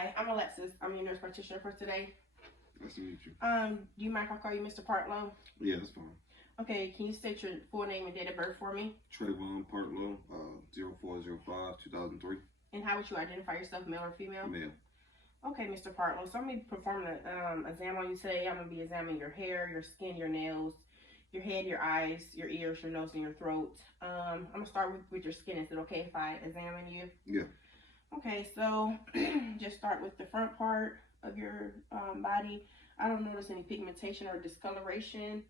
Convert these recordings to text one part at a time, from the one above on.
Hi, I'm Alexis. I'm your nurse practitioner for today. Nice to meet you. Do you mind if I call you Mr. Partlow? Yeah, that's fine. Okay, can you state your full name and date of birth for me? Trayvon Partlow, 0405-2003. And how would you identify yourself, male or female? Male. Okay, Mr. Partlow. So I'm going to be performing an exam on you today. I'm going to be examining your hair, your skin, your nails, your head, your eyes, your ears, your nose, and your throat. I'm going to start with your skin. Is it okay if I examine you? Yeah. Okay, so just start with the front part of your body. I don't notice any pigmentation or discoloration.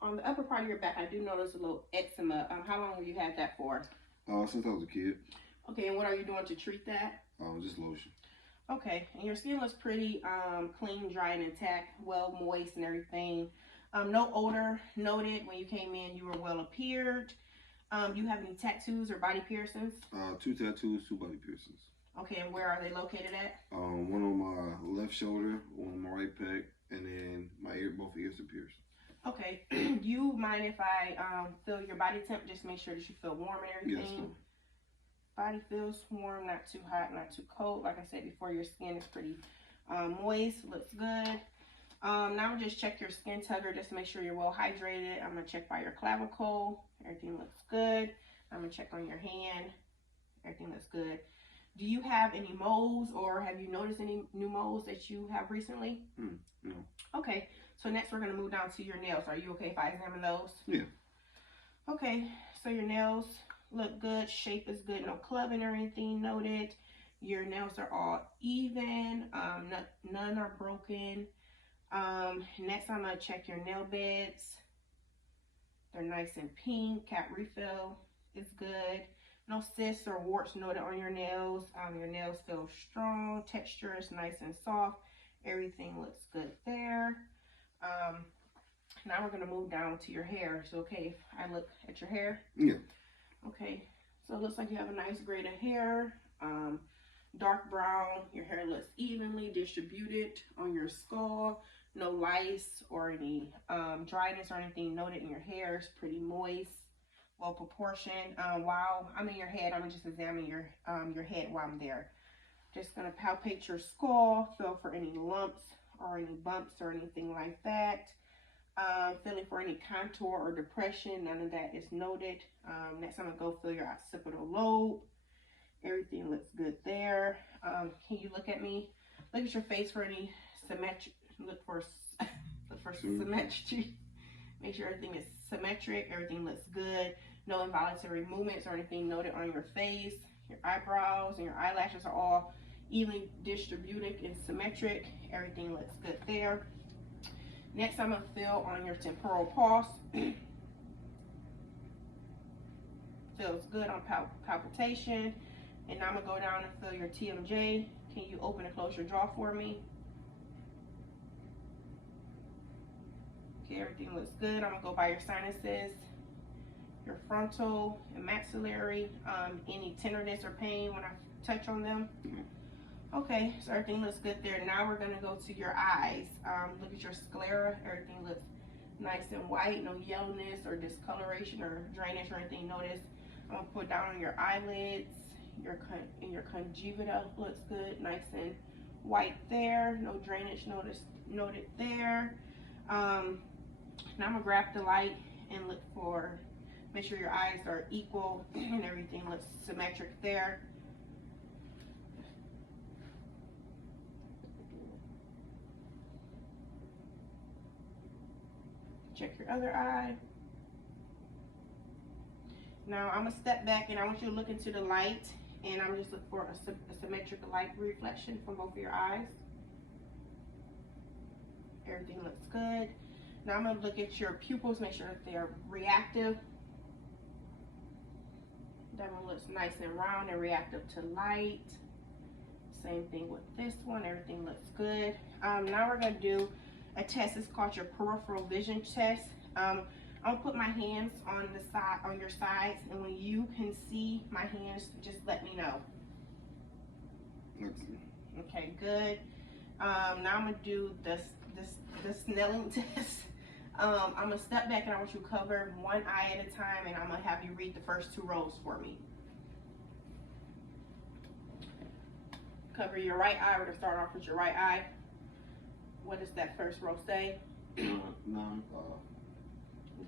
On the upper part of your back, I do notice a little eczema. How long have you had that for? Since I was a kid. Okay, and what are you doing to treat that? Just lotion. Okay, and your skin looks pretty clean, dry, and intact, well moist and everything. No odor noted. When you came in, you were well appeared. Do you have any tattoos or body piercings? 2 tattoos, 2 body piercings. Okay, and where are they located at? One on my left shoulder, one on my right pec, and then both ears are pierced. Okay, do you mind if I feel your body temp? Just make sure that you feel warm and everything. Yes, body feels warm, not too hot, not too cold. Like I said before, your skin is pretty moist, looks good. Now I'm gonna just check your skin tugger just to make sure you're well hydrated. I'm gonna check by your clavicle. Everything looks good. I'm gonna check on your hand. Everything looks good. Do you have any moles, or have you noticed any new moles that you have recently? No. Okay, so next we're gonna move down to your nails. Are you okay if I examine those? Yeah. Okay, so your nails look good. Shape is good. No clubbing or anything noted. Your nails are all even. None are broken. Next I'm gonna check your nail beds. They're nice and pink. Cap refill is good. No cysts or warts noted on your nails. Your nails feel strong. Texture is nice and soft. Everything looks good there. Now we're gonna move down to your hair. So okay, if I look at your hair? Yeah. Okay, so it looks like you have a nice grade of hair. Dark brown. Your hair looks evenly distributed on your skull. No lice or any dryness or anything noted in your hair. It's pretty moist, well proportioned. While I'm in your head, I'm just examining your head while I'm there. Just gonna palpate your skull, feel for any lumps or any bumps or anything like that. Feeling for any contour or depression, none of that is noted. Next I'm gonna go feel your occipital lobe. Everything looks good there. Can you look at me? Look at your face for any symmetry. Look for symmetry. Make sure everything is symmetric. Everything looks good. No involuntary movements or anything noted on your face. Your eyebrows and your eyelashes are all evenly distributed and symmetric. Everything looks good there. Next, I'm going to feel on your temporal pulse. Feels good on palpitation. And now I'm going to go down and feel your TMJ. Can you open and close your jaw for me? Okay, everything looks good. I'm going to go by your sinuses, your frontal and maxillary. Any tenderness or pain when I touch on them? Okay, so everything looks good there. Now we're going to go to your eyes. Look at your sclera. Everything looks nice and white. No yellowness or discoloration or drainage or anything noticed. I'm going to put down on your eyelids. Your conjunctiva looks good. Nice and white there. No drainage noted there. Now I'm going to grab the light and look for, make sure your eyes are equal and everything looks symmetric there. Check your other eye. Now I'm gonna step back and I want you to look into the light, and I'm just looking for a symmetric light reflection from both of your eyes. Everything looks good. Now I'm gonna look at your pupils, make sure that they are reactive. That one looks nice and round and reactive to light. Same thing with this one, everything looks good. Now we're gonna do a test. It's called your peripheral vision test. I'm gonna put my hands on the side, on your sides, and when you can see my hands, just let me know. Okay, good. Now I'm gonna do the Snelling test. I'm gonna step back and I want you to cover one eye at a time, and I'm gonna have you read the first 2 rows for me. cover your right eye. We're gonna start off with your right eye. What does that first row say? 9-5.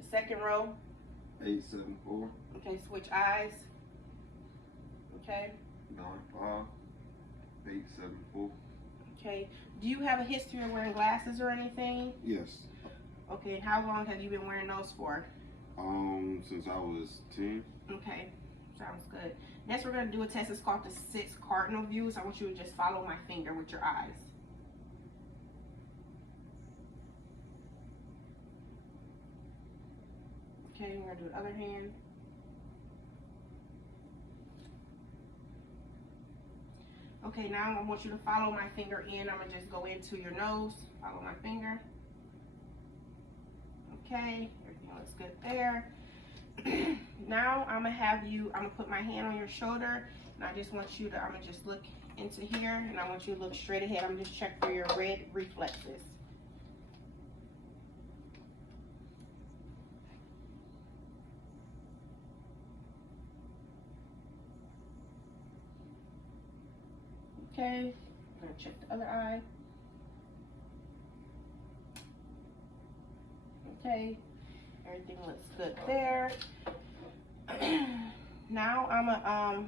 The second row. 8-7-4. Okay, switch eyes. Okay. 9-5. 8-7-4. Okay. Do you have a history of wearing glasses or anything? Yes. Okay, and how long have you been wearing those for? Since I was 10. Okay, sounds good. Next, we're gonna do a test. It's called the 6 cardinal views. I want you to just follow my finger with your eyes. Okay, we're gonna do the other hand. Okay, now I want you to follow my finger in. I'm gonna just go into your nose. Follow my finger. Okay, everything looks good there. Now I'm gonna put my hand on your shoulder, and I just want you to, I'm gonna just look into here, and I want you to look straight ahead. I'm just check for your red reflexes. Okay, I'm gonna check the other eye. Okay, everything looks good there. Now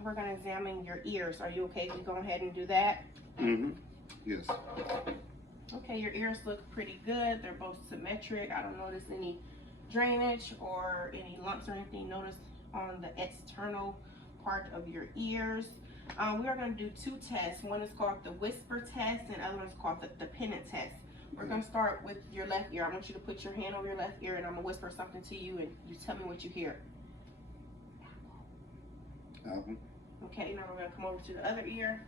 we're gonna examine your ears. Are you okay if we go ahead and do that? Yes. Okay, your ears look pretty good. They're both symmetric. I don't notice any drainage or any lumps or anything noticed on the external part of your ears. We are going to do 2 tests. One is called the whisper test, and the other one is called the pendant test. We're going to start with your left ear. I want you to put your hand over your left ear, and I'm going to whisper something to you, and you tell me what you hear. Apple. Okay, now we're going to come over to the other ear.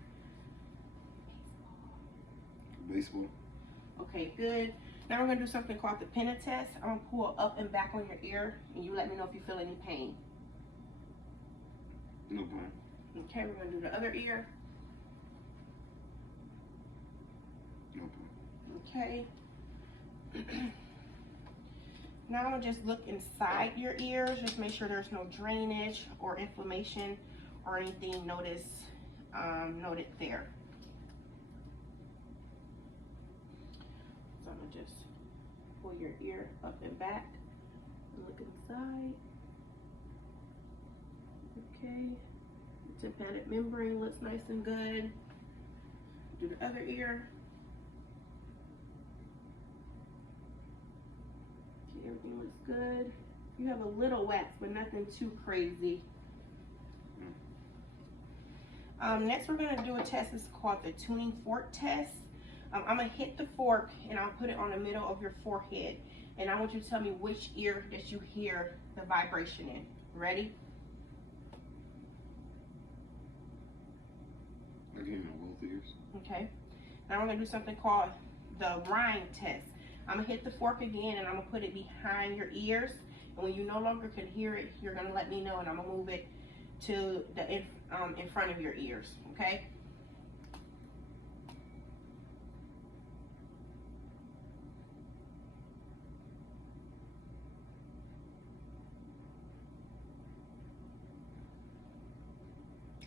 Baseball. Okay, good. Now we're going to do something called the pendant test. I'm going to pull up and back on your ear, and you let me know if you feel any pain. No pain. Okay, we're going to do the other ear. No pain. Okay. Now I'm going to just look inside your ears. Just make sure there's no drainage or inflammation or anything noted there. So I'm going to just pull your ear up and back and look inside. Okay. The tympanic membrane looks nice and good. Do the other ear. Okay, everything looks good. You have a little wax, but nothing too crazy. Next, we're going to do a test. It's called the tuning fork test. I'm going to hit the fork, and I'll put it on the middle of your forehead. And I want you to tell me which ear that you hear the vibration in. Ready? I can hear both ears. Okay. Now we're going to do something called the rind test. I'm going to hit the fork again, and I'm going to put it behind your ears. And when you no longer can hear it, you're going to let me know, and I'm going to move it to the in front of your ears. Okay?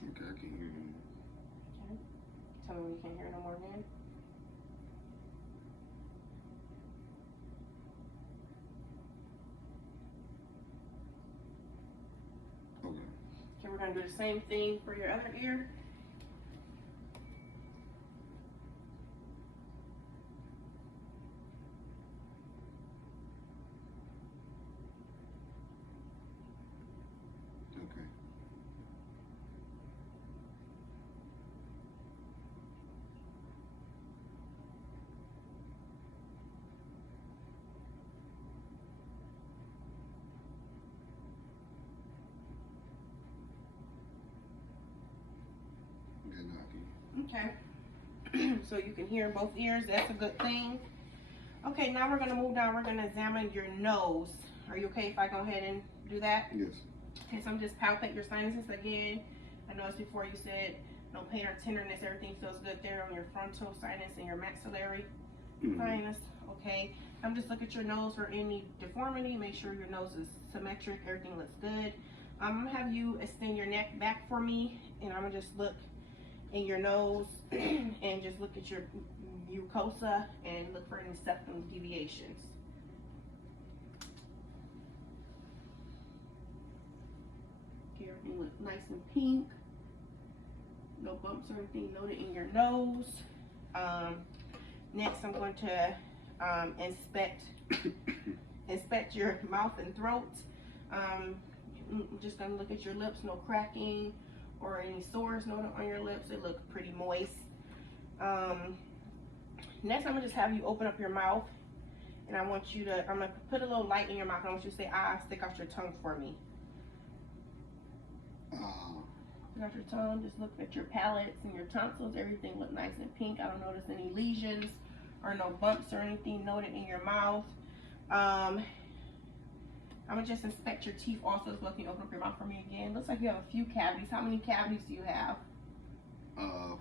Okay, I can't hear you anymore. Okay. Tell me when you can't hear no more then. Okay. Okay, we're going to do the same thing for your other ear. Okay. Okay, now I can. Okay. So you can hear both ears. That's a good thing. Okay, now we're going to move down. We're going to examine your nose. Are you okay if I go ahead and do that? Yes. Okay, so I'm just palpate your sinuses again. I noticed before you said no pain or tenderness. Everything feels good there on your frontal sinus and your maxillary sinus. Okay, I'm just look at your nose for any deformity. Make sure your nose is symmetric. Everything looks good. I'm gonna have you extend your neck back for me, and I'm gonna just look in your nose and just look at your mucosa and look for any septum deviations. Okay, everything looks nice and pink. No bumps or anything noted in your nose. Next, I'm going to inspect your mouth and throat. I'm just going to look at your lips, no cracking or any sores noted on your lips. They look pretty moist. Next, I'm going to just have you open up your mouth, and I'm going to put a little light in your mouth. I want you to say, ah, stick out your tongue for me. Stick out your tongue, just look at your palates and your tonsils. Everything look nice and pink. I don't notice any lesions or no bumps or anything noted in your mouth. I'm gonna just inspect your teeth also. So can you open up your mouth for me again? Looks like you have a few cavities. How many cavities do you have?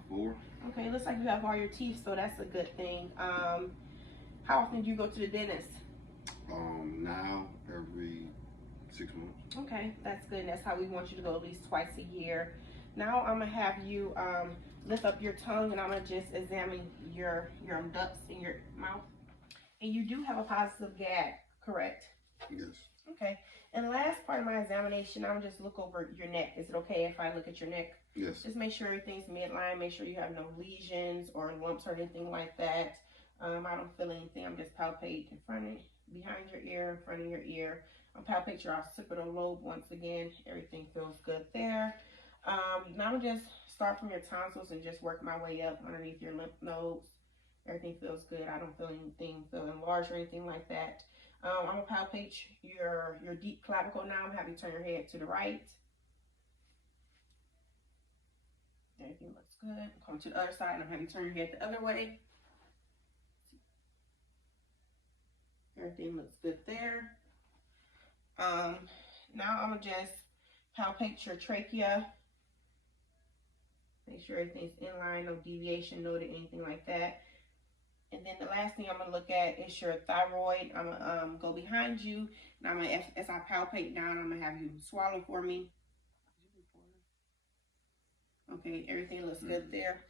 4. Okay, looks like you have all your teeth, so that's a good thing. How often do you go to the dentist? Now every 6 months. Okay, that's good. That's how we want you to go, at least twice a year. Now I'm gonna have you lift up your tongue, and I'm gonna just examine your ducts in your mouth. And you do have a positive gag, correct? Yes. Okay. And the last part of my examination, I'm just look over your neck. Is it okay if I look at your neck? Yes. Just make sure everything's midline. Make sure you have no lesions or lumps or anything like that. I don't feel anything. I'm just palpate behind your ear, in front of your ear. I'm palpate your occipital lobe once again. Everything feels good there. Now I'm just start from your tonsils and just work my way up underneath your lymph nodes. Everything feels good. I don't feel anything enlarged or anything like that. I'm gonna palpate your deep clavicle now. I'm having you turn your head to the right. Everything looks good. Come to the other side. I'm having you turn your head the other way. Everything looks good there. Now I'm gonna just palpate your trachea. Make sure everything's in line, no deviation noted, anything like that. And then the last thing I'm gonna look at is your thyroid. I'm gonna go behind you, and I'm gonna, as I palpate down, I'm gonna have you swallow for me. Okay, everything looks good there.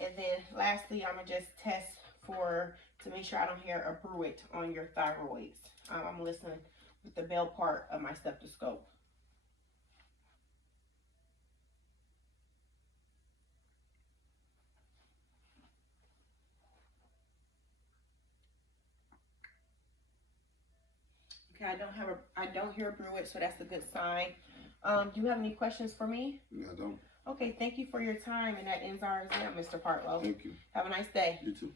And then lastly, I'm gonna just test to make sure I don't hear a bruit on your thyroids. I'm listening with the bell part of my stethoscope. Okay, I don't hear a bruit, so that's a good sign. Do you have any questions for me? No, I don't. Okay, thank you for your time, and that ends our exam, Mr. Partlow. Thank you. Have a nice day. You too.